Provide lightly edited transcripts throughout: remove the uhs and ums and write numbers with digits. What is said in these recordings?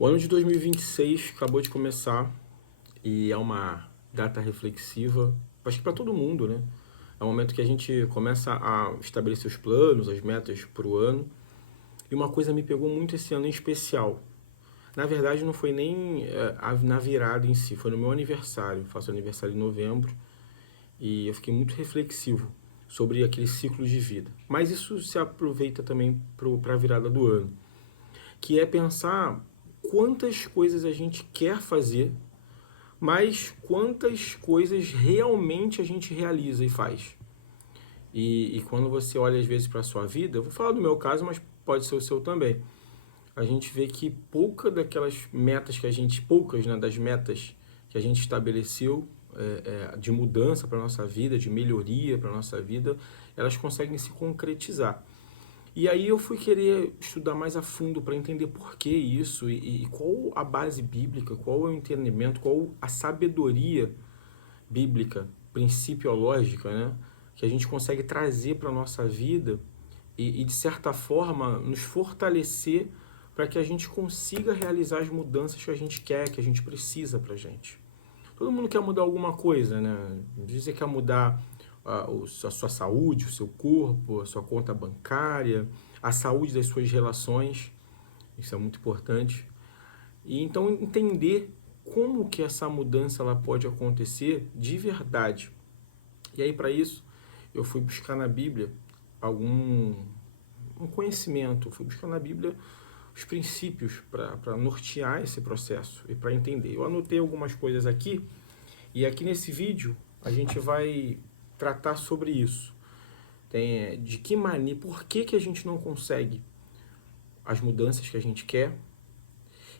O ano de 2026 acabou de começar e é uma data reflexiva, acho que para todo mundo, né? É um momento que a gente começa a estabelecer os planos, as metas para o ano. E uma coisa me pegou muito esse ano em especial. Na verdade, não foi nem na virada em si, foi no meu aniversário. Faço aniversário em novembro e eu fiquei muito reflexivo sobre aquele ciclo de vida. Mas isso se aproveita também para a virada do ano, que é pensar quantas coisas a gente quer fazer, mas quantas coisas realmente a gente realiza e faz. E quando você olha às vezes para a sua vida, eu vou falar do meu caso, mas pode ser o seu também. A gente vê que poucas, né, das metas que a gente estabeleceu de mudança para nossa vida, de melhoria para nossa vida, elas conseguem se concretizar. E aí eu fui querer estudar mais a fundo para entender por que isso e qual a base bíblica, qual é o entendimento, qual a sabedoria bíblica, principiológica, né, que a gente consegue trazer para a nossa vida e, de certa forma, nos fortalecer para que a gente consiga realizar as mudanças que a gente quer, que a gente precisa para a gente. Todo mundo quer mudar alguma coisa, né? Dizer que quer mudar a sua saúde, o seu corpo, a sua conta bancária, a saúde das suas relações, isso é muito importante. E então entender como que essa mudança ela pode acontecer de verdade. E aí para isso eu fui buscar na Bíblia algum um conhecimento, fui buscar na Bíblia os princípios para nortear esse processo e para entender. Eu anotei algumas coisas aqui e aqui nesse vídeo a gente vai tratar sobre isso. De que maneira, por que a gente não consegue as mudanças que a gente quer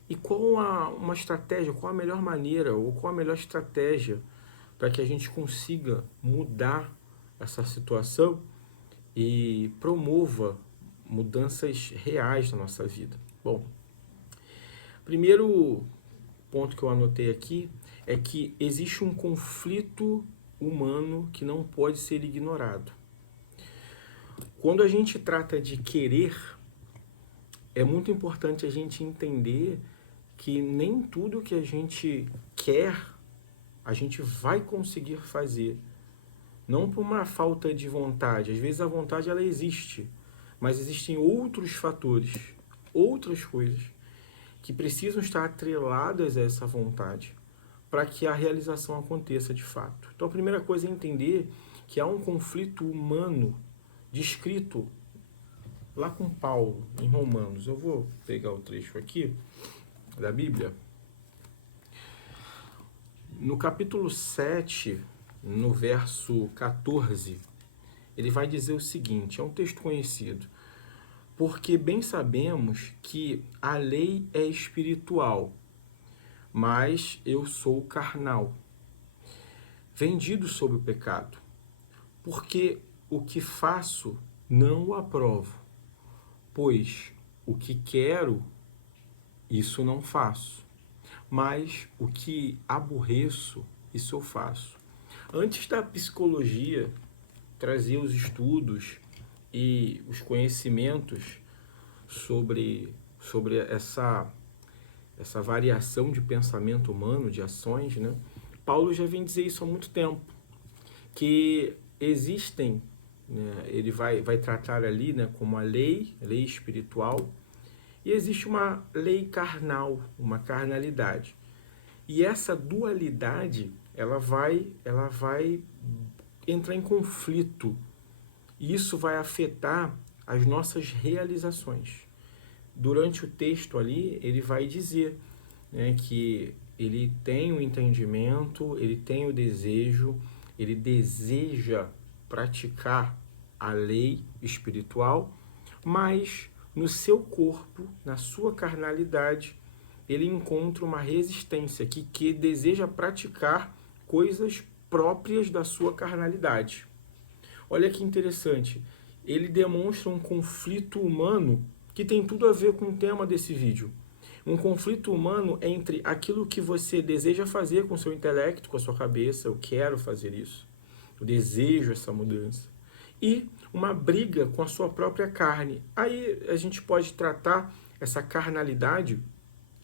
e qual uma estratégia, qual a melhor maneira ou qual a melhor estratégia para que a gente consiga mudar essa situação e promova mudanças reais na nossa vida. Bom, primeiro ponto que eu anotei aqui é que existe um conflito humano que não pode ser ignorado. Quando a gente trata de querer, é muito importante a gente entender que nem tudo que a gente quer a gente vai conseguir fazer. Não por uma falta de vontade. Às vezes a vontade ela existe, mas existem outros fatores, outras coisas que precisam estar atreladas a essa vontade para que a realização aconteça de fato. Então a primeira coisa é entender que há um conflito humano descrito lá com Paulo, em Romanos. Eu vou pegar o trecho aqui da Bíblia. No capítulo 7, no verso 14, ele vai dizer o seguinte, é um texto conhecido. Porque bem sabemos que a lei é espiritual, mas eu sou carnal, vendido sob o pecado. Porque o que faço não o aprovo, pois o que quero, isso não faço, mas o que aborreço, isso eu faço. Antes da psicologia trazer os estudos e os conhecimentos sobre essa variação de pensamento humano, de ações, né? Paulo já vem dizer isso há muito tempo, que existem, né, ele vai tratar ali, né, como a lei espiritual, e existe uma lei carnal, uma carnalidade. E essa dualidade, ela vai entrar em conflito. E isso vai afetar as nossas realizações. Durante o texto ali, ele vai dizer, né, que ele tem o entendimento, ele tem o desejo, ele deseja praticar a lei espiritual, mas no seu corpo, na sua carnalidade, ele encontra uma resistência que deseja praticar coisas próprias da sua carnalidade. Olha que interessante, ele demonstra um conflito humano que tem tudo a ver com o tema desse vídeo. Um conflito humano entre aquilo que você deseja fazer com o seu intelecto, com a sua cabeça, eu quero fazer isso, eu desejo essa mudança, e uma briga com a sua própria carne. Aí a gente pode tratar essa carnalidade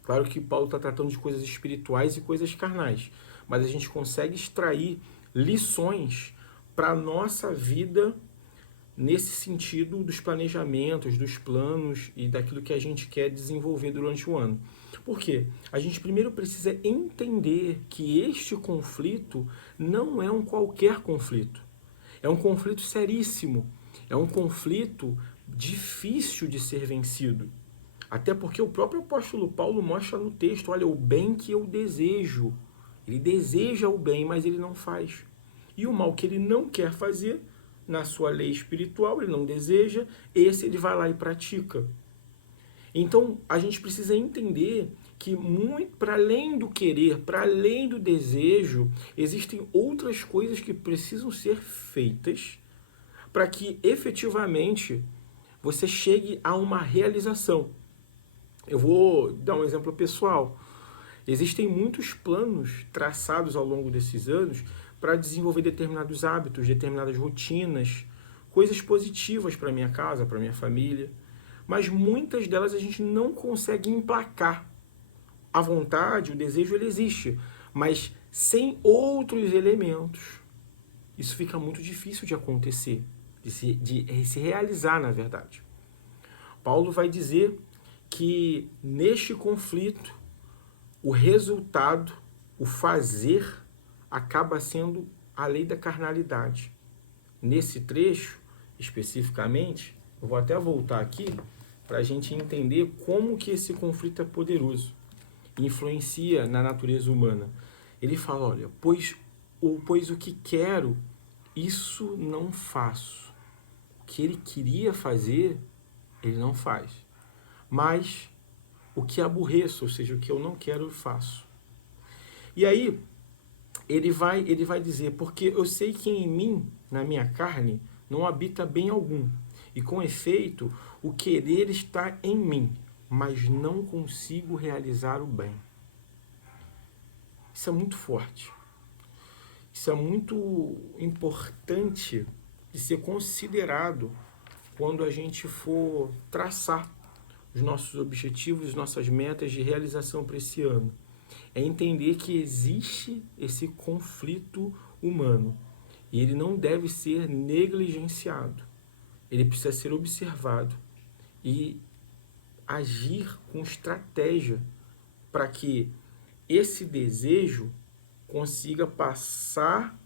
Claro que Paulo está tratando de coisas espirituais e coisas carnais, mas a gente consegue extrair lições para a nossa vida nesse sentido dos planejamentos, dos planos e daquilo que a gente quer desenvolver durante o ano. Por quê? A gente primeiro precisa entender que este conflito não é um qualquer conflito. É um conflito seríssimo. É um conflito difícil de ser vencido. Até porque o próprio apóstolo Paulo mostra no texto, olha, o bem que eu desejo. Ele deseja o bem, mas ele não faz. E o mal que ele não quer fazer, na sua lei espiritual, ele não deseja, esse ele vai lá e pratica. Então, a gente precisa entender que muito para além do querer, para além do desejo, existem outras coisas que precisam ser feitas para que efetivamente você chegue a uma realização. Eu vou dar um exemplo pessoal. Existem muitos planos traçados ao longo desses anos para desenvolver determinados hábitos, determinadas rotinas, coisas positivas para minha casa, para minha família, mas muitas delas a gente não consegue emplacar. A vontade, o desejo, ele existe, mas sem outros elementos, isso fica muito difícil de acontecer, de se realizar, na verdade. Paulo vai dizer que neste conflito, o resultado, o fazer, acaba sendo a lei da carnalidade. Nesse trecho, especificamente, eu vou até voltar aqui para a gente entender como que esse conflito é poderoso, influencia na natureza humana. Ele fala, olha, pois o que quero, isso não faço. O que ele queria fazer, ele não faz. Mas o que aborreço, ou seja, o que eu não quero, eu faço. E aí, ele vai dizer, porque eu sei que em mim, na minha carne, não habita bem algum. E com efeito, o querer está em mim, mas não consigo realizar o bem. Isso é muito forte. Isso é muito importante de ser considerado quando a gente for traçar os nossos objetivos, nossas metas de realização para esse ano. É entender que existe esse conflito humano e ele não deve ser negligenciado. Ele precisa ser observado e agir com estratégia para que esse desejo consiga passar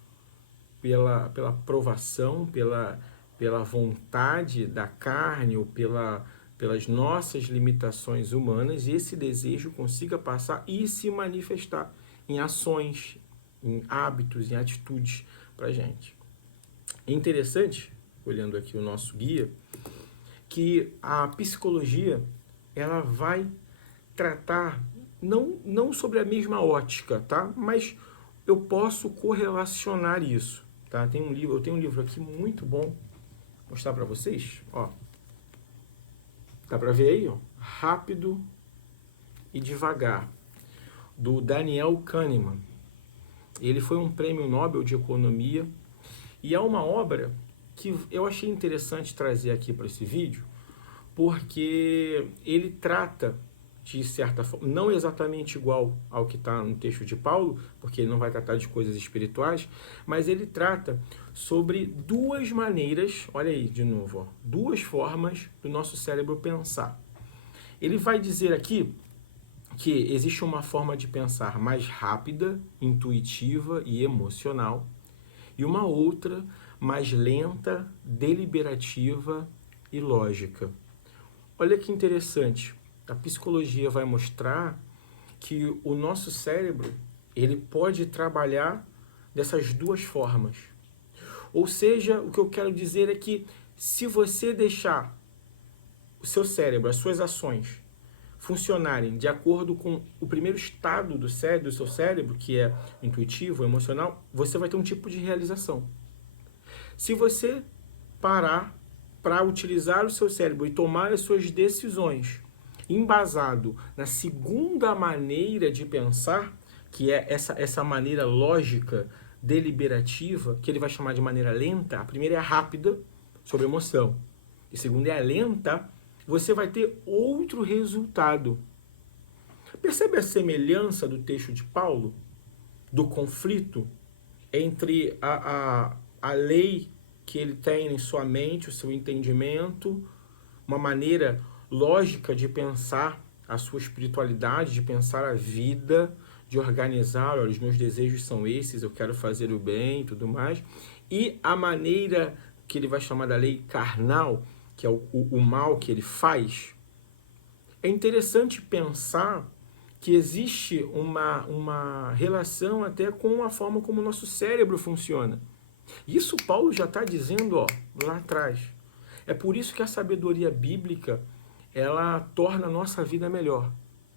pela provação, pela vontade da carne ou pelas nossas limitações humanas, e esse desejo consiga passar e se manifestar em ações, em hábitos, em atitudes para a gente. É interessante, olhando aqui o nosso guia, que a psicologia ela vai tratar não sobre a mesma ótica, tá? Mas eu posso correlacionar isso, tá? Eu tenho um livro aqui muito bom, vou mostrar para vocês, ó. Dá para ver aí, ó? Rápido e Devagar, do Daniel Kahneman. Ele foi um prêmio Nobel de Economia e é uma obra que eu achei interessante trazer aqui para esse vídeo, porque ele trata, de certa forma, não exatamente igual ao que está no texto de Paulo, porque ele não vai tratar de coisas espirituais, mas ele trata sobre duas maneiras, olha aí de novo, ó, duas formas do nosso cérebro pensar. Ele vai dizer aqui que existe uma forma de pensar mais rápida, intuitiva e emocional, e uma outra mais lenta, deliberativa e lógica. Olha que interessante. A psicologia vai mostrar que o nosso cérebro ele pode trabalhar dessas duas formas. Ou seja, o que eu quero dizer é que se você deixar o seu cérebro, as suas ações, funcionarem de acordo com o primeiro estado do seu cérebro, que é intuitivo, emocional, você vai ter um tipo de realização. Se você parar para utilizar o seu cérebro e tomar as suas decisões embasado na segunda maneira de pensar, que é essa maneira lógica, deliberativa, que ele vai chamar de maneira lenta, a primeira é a rápida, sobre emoção, e a segunda é a lenta, você vai ter outro resultado. Percebe a semelhança do texto de Paulo, do conflito entre a lei que ele tem em sua mente, o seu entendimento, uma maneira lógica de pensar a sua espiritualidade, de pensar a vida, de organizar, olha, os meus desejos são esses, eu quero fazer o bem e tudo mais, e a maneira que ele vai chamar da lei carnal, que é o mal que ele faz. É interessante pensar que existe uma relação até com a forma como o nosso cérebro funciona. Isso Paulo já está dizendo, ó, lá atrás. É por isso que a sabedoria bíblica, ela torna a nossa vida melhor.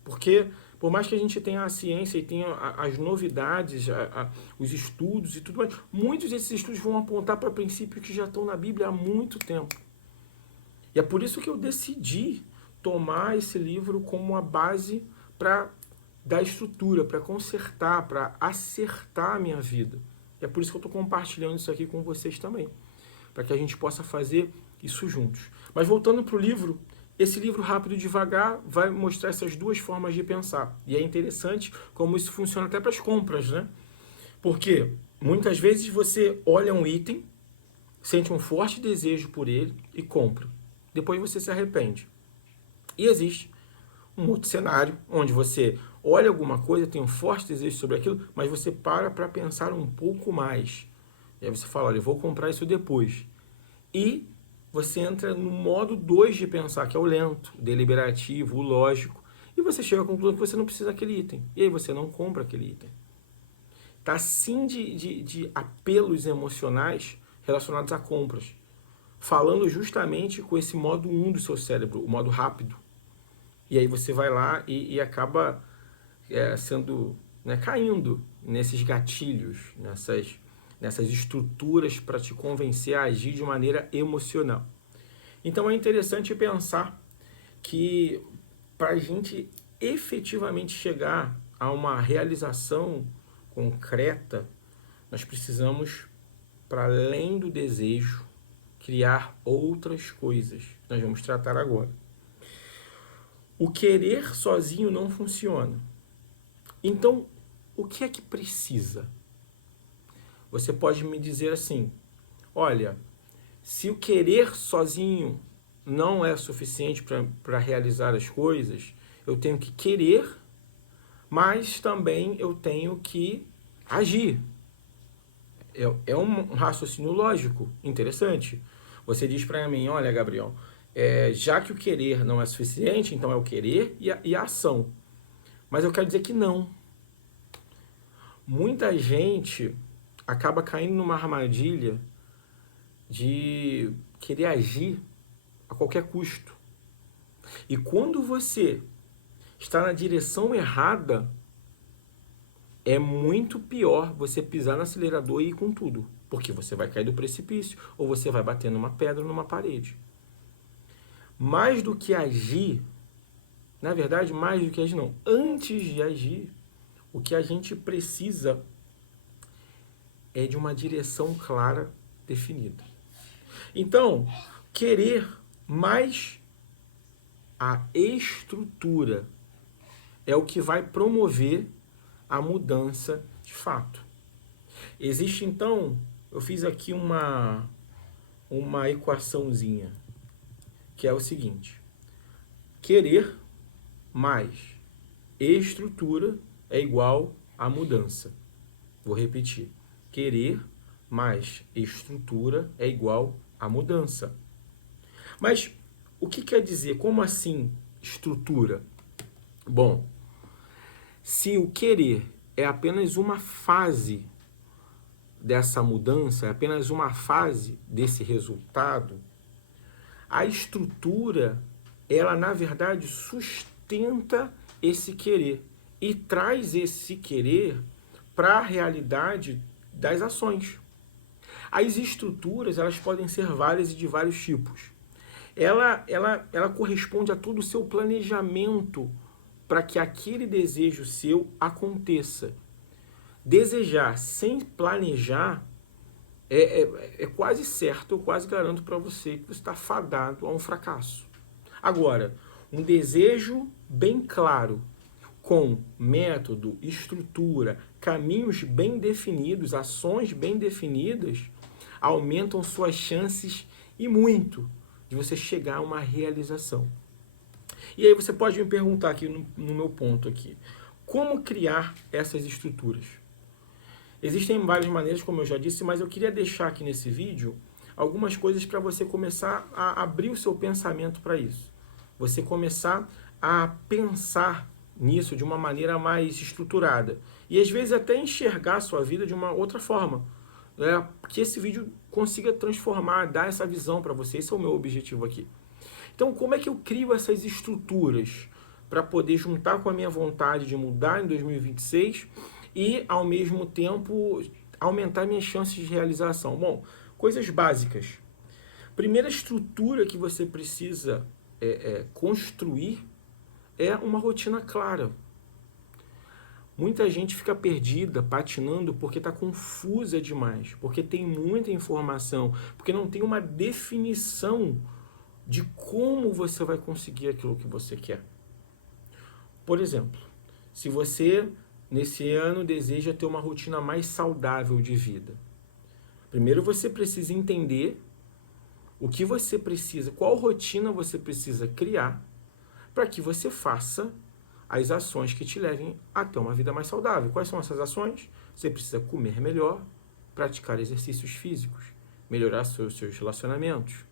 Porque, por mais que a gente tenha a ciência e tenha as novidades, os estudos e tudo mais, muitos desses estudos vão apontar para princípios que já estão na Bíblia há muito tempo. E é por isso que eu decidi tomar esse livro como a base para dar estrutura, para consertar, para acertar a minha vida. E é por isso que eu estou compartilhando isso aqui com vocês também, para que a gente possa fazer isso juntos. Mas voltando para o livro, esse livro Rápido e Devagar vai mostrar essas duas formas de pensar. E é interessante como isso funciona até para as compras, né? Porque muitas vezes você olha um item, sente um forte desejo por ele e compra. Depois você se arrepende. E existe um outro cenário onde você olha alguma coisa, tem um forte desejo sobre aquilo, mas você para pensar um pouco mais. E aí você fala, olha, eu vou comprar isso depois. E você entra no modo 2 de pensar, que é o lento, o deliberativo, o lógico, e você chega à conclusão que você não precisa daquele item. E aí você não compra aquele item. Tá assim de apelos emocionais relacionados a compras, falando justamente com esse modo 1 do seu cérebro, o modo rápido. E aí você vai lá e acaba sendo, né, caindo nesses gatilhos, nessas estruturas para te convencer a agir de maneira emocional. Então é interessante pensar que para a gente efetivamente chegar a uma realização concreta, nós precisamos, para além do desejo, criar outras coisas. Nós vamos tratar agora. O querer sozinho não funciona. Então, o que é que precisa? Você pode me dizer assim, olha, se o querer sozinho não é suficiente para realizar as coisas, eu tenho que querer, mas também eu tenho que agir. É um raciocínio lógico, interessante. Você diz para mim, olha, Gabriel, já que o querer não é suficiente, então é o querer e a ação. Mas eu quero dizer que não. Muita gente acaba caindo numa armadilha de querer agir a qualquer custo. E quando você está na direção errada, é muito pior você pisar no acelerador e ir com tudo. Porque você vai cair do precipício ou você vai bater numa pedra ou numa parede. Mais do que agir, na verdade, mais do que agir não, antes de agir, o que a gente precisa é de uma direção clara, definida. Então, querer mais a estrutura é o que vai promover a mudança de fato. Existe, então, eu fiz aqui uma equaçãozinha, que é o seguinte: querer mais estrutura é igual a mudança. Vou repetir. Querer mais estrutura é igual a mudança. Mas o que quer dizer? Como assim estrutura? Bom, se o querer é apenas uma fase dessa mudança, é apenas uma fase desse resultado, a estrutura, ela na verdade sustenta esse querer e traz esse querer para a realidade das ações. As estruturas, elas podem ser várias e de vários tipos. Ela corresponde a todo o seu planejamento para que aquele desejo seu aconteça. Desejar sem planejar é quase certo, eu quase garanto para você que você está fadado a um fracasso. Agora, um desejo bem claro, com método, estrutura, caminhos bem definidos, ações bem definidas, aumentam suas chances e muito de você chegar a uma realização. E aí você pode me perguntar aqui no meu ponto aqui, como criar essas estruturas? Existem várias maneiras, como eu já disse, mas eu queria deixar aqui nesse vídeo algumas coisas para você começar a abrir o seu pensamento para isso. Você começar a pensar nisso de uma maneira mais estruturada. E às vezes até enxergar a sua vida de uma outra forma. Que esse vídeo consiga transformar, dar essa visão para você. Esse é o meu objetivo aqui. Então, como é que eu crio essas estruturas para poder juntar com a minha vontade de mudar em 2026 e, ao mesmo tempo, aumentar minhas chances de realização? Bom, coisas básicas. Primeira estrutura que você precisa construir é uma rotina clara. Muita gente fica perdida, patinando, porque está confusa demais, porque tem muita informação, porque não tem uma definição de como você vai conseguir aquilo que você quer. Por exemplo, se você, nesse ano, deseja ter uma rotina mais saudável de vida, primeiro você precisa entender o que você precisa, qual rotina você precisa criar para que você faça as ações que te levem a ter uma vida mais saudável. Quais são essas ações? Você precisa comer melhor, praticar exercícios físicos, melhorar seus relacionamentos.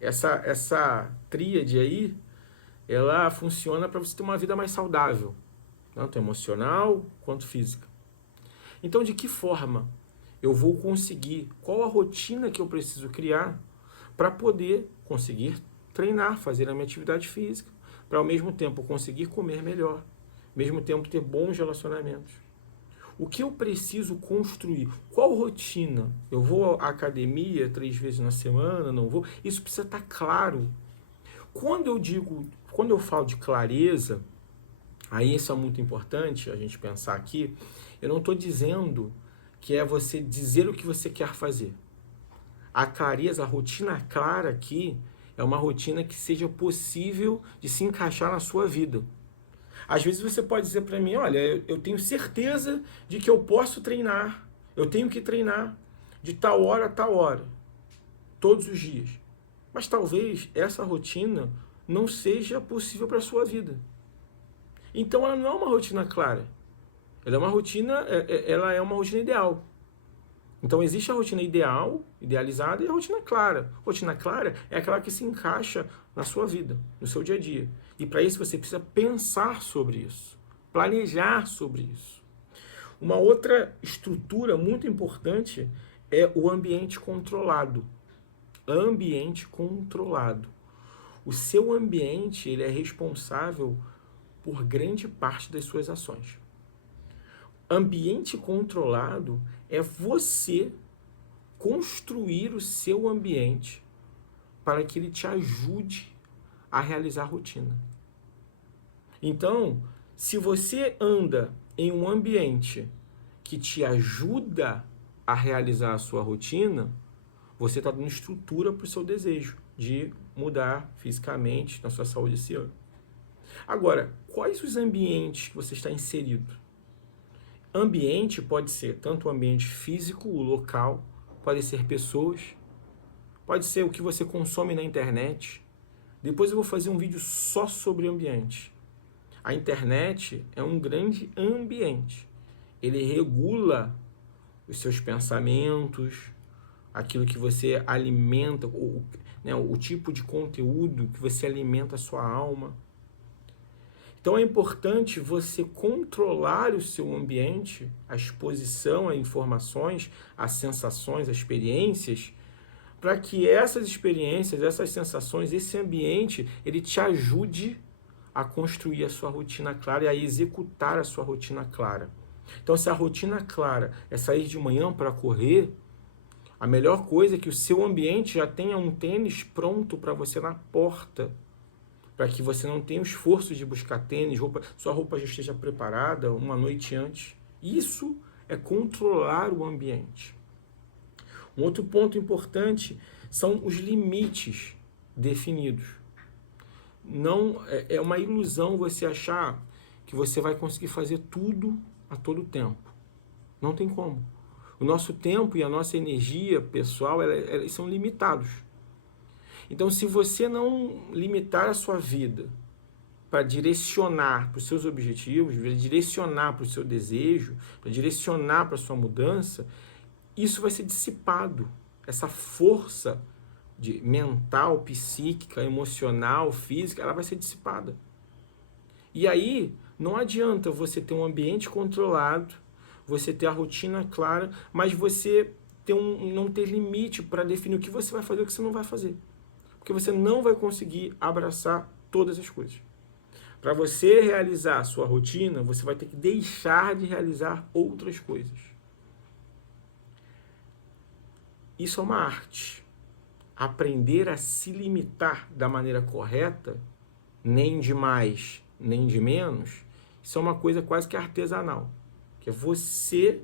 Essa tríade aí, ela funciona para você ter uma vida mais saudável, tanto emocional quanto física. Então, de que forma eu vou conseguir, qual a rotina que eu preciso criar para poder conseguir treinar, fazer a minha atividade física, para ao mesmo tempo conseguir comer melhor, ao mesmo tempo ter bons relacionamentos. O que eu preciso construir? Qual rotina? Eu vou à academia 3 vezes na semana? Não vou? Isso precisa estar claro. Quando eu falo de clareza, aí isso é muito importante a gente pensar aqui, eu não estou dizendo que é você dizer o que você quer fazer. A clareza, a rotina clara aqui, é uma rotina que seja possível de se encaixar na sua vida. Às vezes você pode dizer para mim, olha, eu tenho certeza de que eu posso treinar, eu tenho que treinar de tal hora a tal hora, todos os dias. Mas talvez essa rotina não seja possível para a sua vida. Então ela não é uma rotina clara. Ela é uma rotina ideal. Então existe a rotina ideal, idealizada, e a rotina clara. Rotina clara é aquela que se encaixa na sua vida, no seu dia a dia. E para isso você precisa pensar sobre isso, planejar sobre isso. Uma outra estrutura muito importante é o ambiente controlado. Ambiente controlado. O seu ambiente, ele é responsável por grande parte das suas ações. Ambiente controlado é você construir o seu ambiente para que ele te ajude a realizar a rotina. Então, se você anda em um ambiente que te ajuda a realizar a sua rotina, você está dando estrutura para o seu desejo de mudar fisicamente na sua saúde esse ano. Agora, quais os ambientes que você está inserido? Ambiente pode ser tanto o ambiente físico, o local, pode ser pessoas, pode ser o que você consome na internet. Depois eu vou fazer um vídeo só sobre ambiente. A internet é um grande ambiente. Ele regula os seus pensamentos, aquilo que você alimenta, o tipo de conteúdo que você alimenta a sua alma. Então é importante você controlar o seu ambiente, a exposição a informações, a sensações, a experiências, para que essas experiências, essas sensações, esse ambiente, ele te ajude a construir a sua rotina clara e a executar a sua rotina clara. Então, se a rotina clara é sair de manhã para correr, a melhor coisa é que o seu ambiente já tenha um tênis pronto para você na porta, para que você não tenha o esforço de buscar tênis, sua roupa já esteja preparada uma noite antes. Isso é controlar o ambiente. Um outro ponto importante são os limites definidos. Não é uma ilusão você achar que você vai conseguir fazer tudo a todo tempo. Não tem como. O nosso tempo e a nossa energia pessoal, eles são limitados. Então, se você não limitar a sua vida para direcionar para os seus objetivos, para direcionar para o seu desejo, para direcionar para a sua mudança, isso vai ser dissipado. Essa força mental, psíquica, emocional, física, ela vai ser dissipada. E aí, não adianta você ter um ambiente controlado, você ter a rotina clara, mas você não ter limite para definir o que você vai fazer e o que você não vai fazer. Porque você não vai conseguir abraçar todas as coisas. Para você realizar a sua rotina, você vai ter que deixar de realizar outras coisas. Isso é uma arte. Aprender a se limitar da maneira correta, nem de mais, nem de menos, isso é uma coisa quase que artesanal. Que é você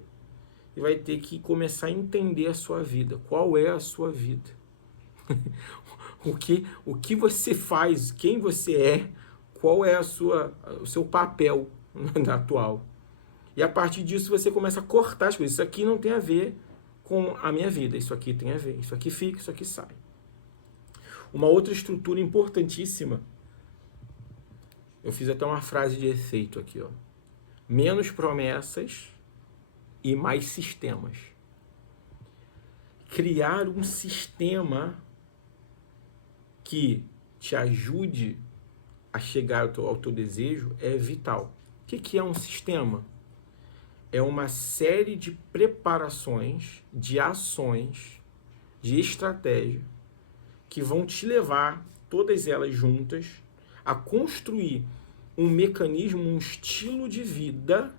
que vai ter que começar a entender a sua vida. Qual é a sua vida? o que você faz, quem você é, qual é o seu papel atual. E a partir disso você começa a cortar as coisas. Isso aqui não tem a ver com a minha vida, isso aqui tem a ver, isso aqui fica, isso aqui sai. Uma outra estrutura importantíssima, eu fiz até uma frase de efeito aqui, ó. Menos promessas e mais sistemas. Criar um sistema que te ajude a chegar ao teu desejo é vital. O que é um sistema? É uma série de preparações, de ações, de estratégia que vão te levar, todas elas juntas, a construir um mecanismo, um estilo de vida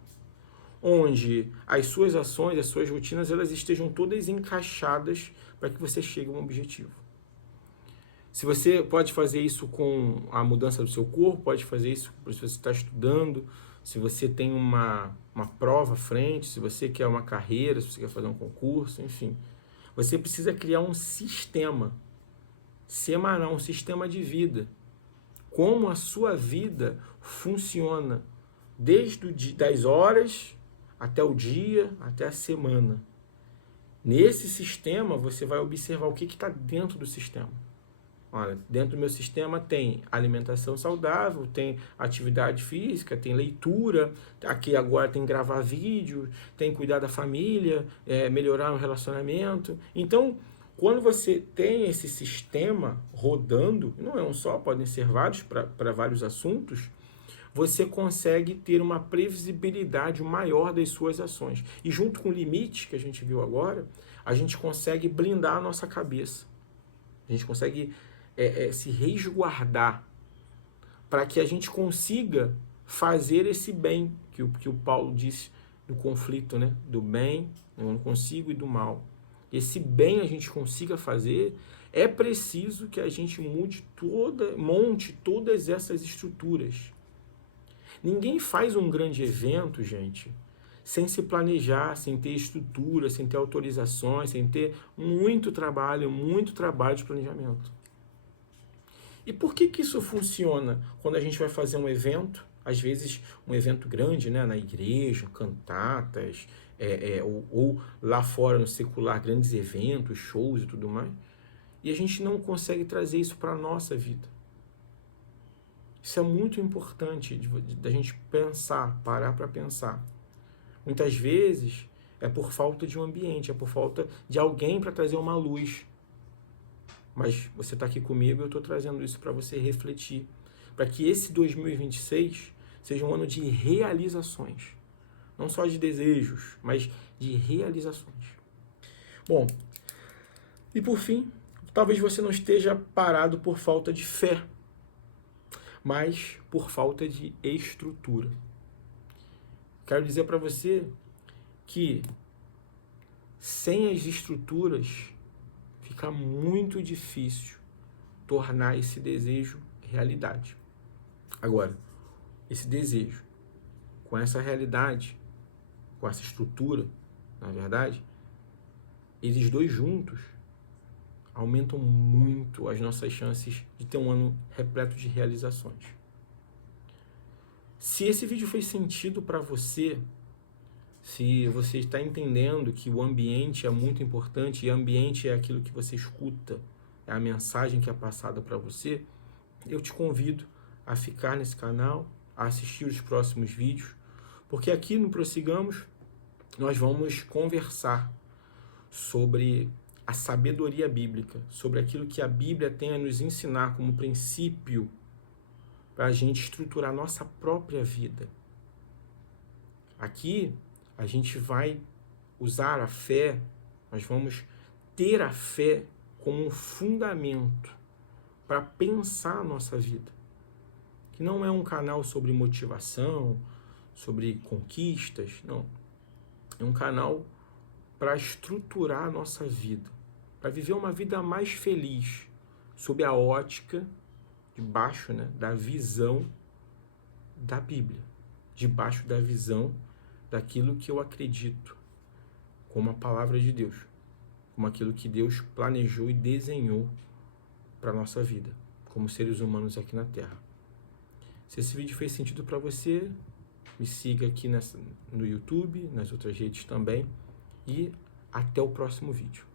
onde as suas ações, as suas rotinas, elas estejam todas encaixadas para que você chegue a um objetivo. Se você pode fazer isso com a mudança do seu corpo, pode fazer isso se você está estudando, se você tem uma prova à frente, se você quer uma carreira, se você quer fazer um concurso, enfim. Você precisa criar um sistema semanal, um sistema de vida. Como a sua vida funciona, desde das horas até o dia, até a semana. Nesse sistema, você vai observar o que está dentro do sistema. Olha, dentro do meu sistema tem alimentação saudável, tem atividade física, tem leitura, aqui agora tem gravar vídeo, tem cuidar da família, melhorar o relacionamento. Então, quando você tem esse sistema rodando, não é um só, podem ser vários para vários assuntos, você consegue ter uma previsibilidade maior das suas ações. E junto com o limite que a gente viu agora, a gente consegue blindar a nossa cabeça. A gente consegue se resguardar para que a gente consiga fazer esse bem que o Paulo disse do conflito, né? Do bem, eu não consigo, e do mal. Esse bem a gente consiga fazer, é preciso que a gente monte todas essas estruturas. Ninguém faz um grande evento, gente, sem se planejar, sem ter estrutura, sem ter autorizações, sem ter muito trabalho de planejamento. E por que isso funciona quando a gente vai fazer um evento? Às vezes um evento grande, né, na igreja, cantatas, ou lá fora no secular, grandes eventos, shows e tudo mais. E a gente não consegue trazer isso para a nossa vida. Isso é muito importante da gente pensar, parar para pensar. Muitas vezes é por falta de um ambiente, é por falta de alguém para trazer uma luz. Mas você está aqui comigo e eu estou trazendo isso para você refletir. Para que esse 2026 seja um ano de realizações. Não só de desejos, mas de realizações. Bom, e por fim, talvez você não esteja parado por falta de fé, mas por falta de estrutura. Quero dizer para você que sem as estruturas fica muito difícil tornar esse desejo realidade. Agora, esse desejo, com essa realidade, com essa estrutura, na verdade, eles dois juntos aumentam muito as nossas chances de ter um ano repleto de realizações. Se esse vídeo fez sentido para você, se você está entendendo que o ambiente é muito importante, e ambiente é aquilo que você escuta, é a mensagem que é passada para você, eu te convido a ficar nesse canal, a assistir os próximos vídeos, porque aqui no Prossigamos nós vamos conversar sobre a sabedoria bíblica, sobre aquilo que a Bíblia tem a nos ensinar como princípio para a gente estruturar a nossa própria vida. Aqui a gente vai usar a fé, nós vamos ter a fé como um fundamento para pensar a nossa vida. Que não é um canal sobre motivação, sobre conquistas, não. É um canal para estruturar a nossa vida, para viver uma vida mais feliz, sob a ótica, debaixo, né, da visão da Bíblia, debaixo da visão daquilo que eu acredito como a palavra de Deus, como aquilo que Deus planejou e desenhou para a nossa vida, como seres humanos aqui na Terra. Se esse vídeo fez sentido para você, me siga aqui no YouTube, nas outras redes também, e até o próximo vídeo.